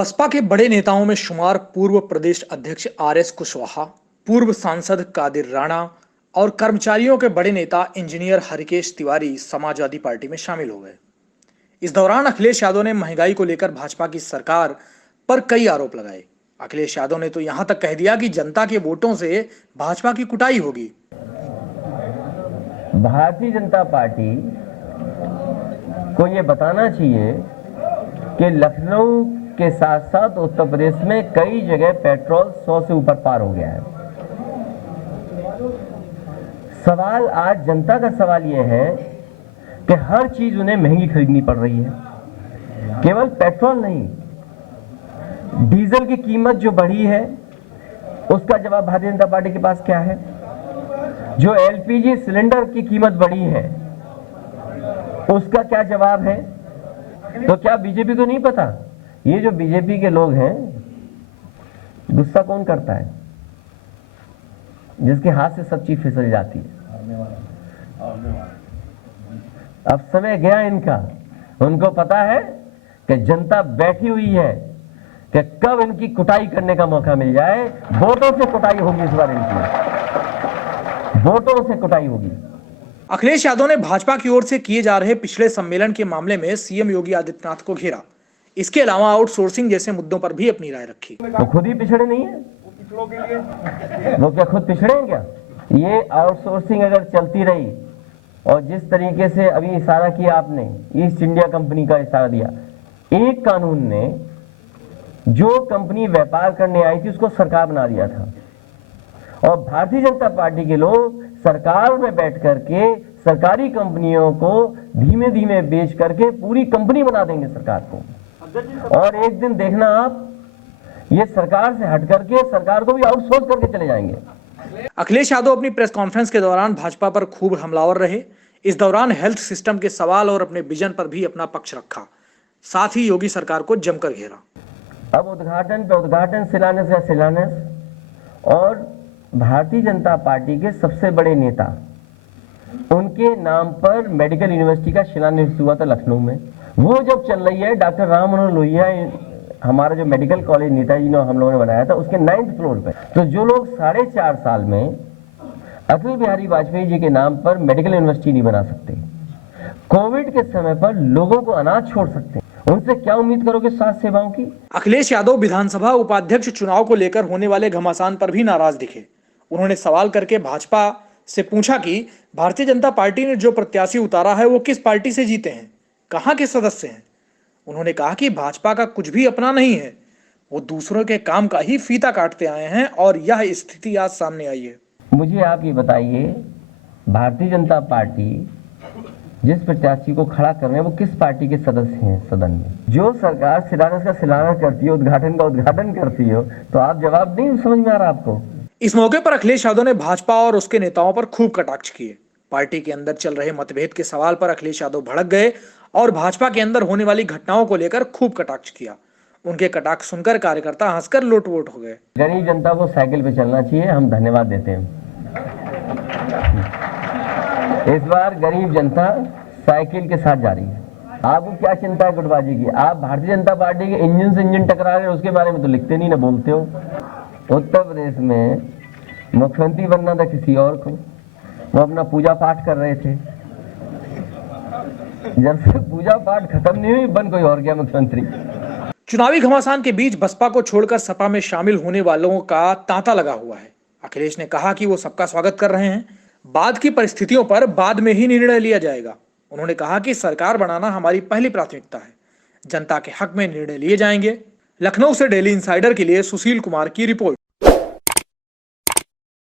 बसपा के बड़े नेताओं में शुमार पूर्व प्रदेश अध्यक्ष आरएस कुशवाहा, पूर्व सांसद कादिर राणा और कर्मचारियों के बड़े नेता इंजीनियर हरिकेश तिवारी समाजवादी पार्टी में शामिल हो गए। इस दौरान अखिलेश यादव ने महंगाई को लेकर भाजपा की सरकार पर कई आरोप लगाए। अखिलेश यादव ने तो यहां तक कह दिया कि जनता के वोटों से भाजपा की कुटाई होगी। भारतीय जनता पार्टी को ये बताना चाहिए कि लखनऊ के साथ साथ उत्तर प्रदेश में कई जगह पेट्रोल 100 से ऊपर पार हो गया है। सवाल आज जनता का सवाल यह है कि हर चीज उन्हें महंगी खरीदनी पड़ रही है। केवल पेट्रोल नहीं, डीजल की कीमत जो बढ़ी है उसका जवाब भारतीय जनता पार्टी के पास क्या है? जो एलपीजी सिलेंडर की कीमत बढ़ी है उसका क्या जवाब है? तो क्या बीजेपी को नहीं पता? ये जो बीजेपी के लोग हैं, गुस्सा कौन करता है? जिसके हाथ से सब चीज फिसल जाती है। अब समय गया इनका। उनको पता है कि जनता बैठी हुई है कि कब इनकी कुटाई करने का मौका मिल जाए। वोटों से कुटाई होगी इस बार इनकी, वोटों से कुटाई होगी। अखिलेश यादव ने भाजपा की ओर से किए जा रहे पिछले सम्मेलन के मामले में सीएम योगी आदित्यनाथ को घेरा। इसके अलावा आउटसोर्सिंग जैसे मुद्दों पर भी अपनी राय रखी। तो खुद ही पिछड़े नहीं है, वो क्या खुद पिछड़े हैं क्या? ये आउटसोर्सिंग अगर चलती रही और जिस तरीके से अभी इशारा किया आपने, ईस्ट इंडिया कंपनी का इशारा दिया, एक कानून ने जो कंपनी व्यापार करने आई थी उसको सरकार बना दिया था। और भारतीय जनता पार्टी के लोग सरकार में बैठ करके सरकारी कंपनियों को धीमे धीमे बेच करके पूरी कंपनी बना देंगे सरकार को। और एक दिन देखना आप, ये सरकार से हट करके सरकार को भी आउटसोर्स करके चले जाएंगे। अखिलेश यादव अपनी प्रेस कॉन्फ्रेंस के दौरान भाजपा पर खूब हमलावर रहे। इस दौरान हेल्थ सिस्टम के सवाल और अपने विजन पर भी अपना पक्ष रखा। साथ ही योगी सरकार को जमकर घेरा। अब उद्घाटन पे उद्घाटन, शिलान्यास का शिलान्यास, और भारतीय जनता पार्टी के सबसे बड़े नेता, उनके नाम पर मेडिकल यूनिवर्सिटी का शिलान्यास हुआ था लखनऊ में। वो जब चल रही है, डॉक्टर राम मनोहर लोहिया, हमारा जो मेडिकल कॉलेज नेताजी ने हम लोगों ने बनाया था, उसके 9th फ्लोर पे। तो जो लोग 4.5 साल में अटल बिहारी वाजपेयी जी के नाम पर मेडिकल यूनिवर्सिटी नहीं बना सकते, कोविड के समय पर लोगों को अनाज छोड़ सकते, उनसे क्या उम्मीद करोगे स्वास्थ्य सेवाओं की? अखिलेश यादव विधानसभा उपाध्यक्ष चुनाव को लेकर होने वाले घमासान पर भी नाराज दिखे। उन्होंने सवाल करके भाजपा से पूछा कि भारतीय जनता पार्टी ने जो प्रत्याशी उतारा है वो किस पार्टी से जीते हैं, कहां के सदस्य हैं। उन्होंने कहा कि भाजपा का कुछ भी अपना नहीं है, वो दूसरों के काम का ही फीता काटते आए हैं और यह स्थिति आज सामने आई है। मुझे आप ये बताइए, भारतीय जनता पार्टी जिस प्रत्याशी को खड़ा कर रहे हैं वो किस पार्टी के सदस्य हैं सदन में? जो सरकार शिलान्यास का शिलान्यास करती है, उद्घाटन का उद्घाटन करती हो, तो आप जवाब नहीं समझ में आ रहा आपको? इस मौके पर अखिलेश यादव ने भाजपा और उसके नेताओं पर खूब कटाक्ष किए। पार्टी के अंदर चल रहे मतभेद के सवाल पर अखिलेश यादव भड़क गए और भाजपा के अंदर होने वाली घटनाओं को लेकर खूब कटाक्ष किया। उनके कटाक्ष सुनकर कार्यकर्ता हंसकर लोटवोट हो गए। गरीब जनता को साइकिल पे चलना चाहिए, हम धन्यवाद देते हैं। इस बार गरीब जनता साइकिल के साथ जा रही है। आपको क्या चिंता है गुटबाजी की? आप भारतीय जनता पार्टी के इंजन से इंजन टकरा रहे हैं, उसके बारे में तो लिखते नहीं ना बोलते हो। उत्तर प्रदेश में मुख्यमंत्री बनना था किसी और को, वो अपना पूजा पाठ कर रहे थे। जब से पूजा पाठ खत्म नहीं हुई, बन कोई और गया मुख्यमंत्री। चुनावी घमासान के बीच बसपा को छोड़कर सपा में शामिल होने वालों का तांता लगा हुआ है। अखिलेश ने कहा कि वो सबका स्वागत कर रहे हैं, बाद की परिस्थितियों पर बाद में ही निर्णय लिया जाएगा। उन्होंने कहा कि सरकार बनाना हमारी पहली प्राथमिकता है, जनता के हक में निर्णय लिए जाएंगे। लखनऊ से डेली इंसाइडर के लिए सुशील कुमार की रिपोर्ट।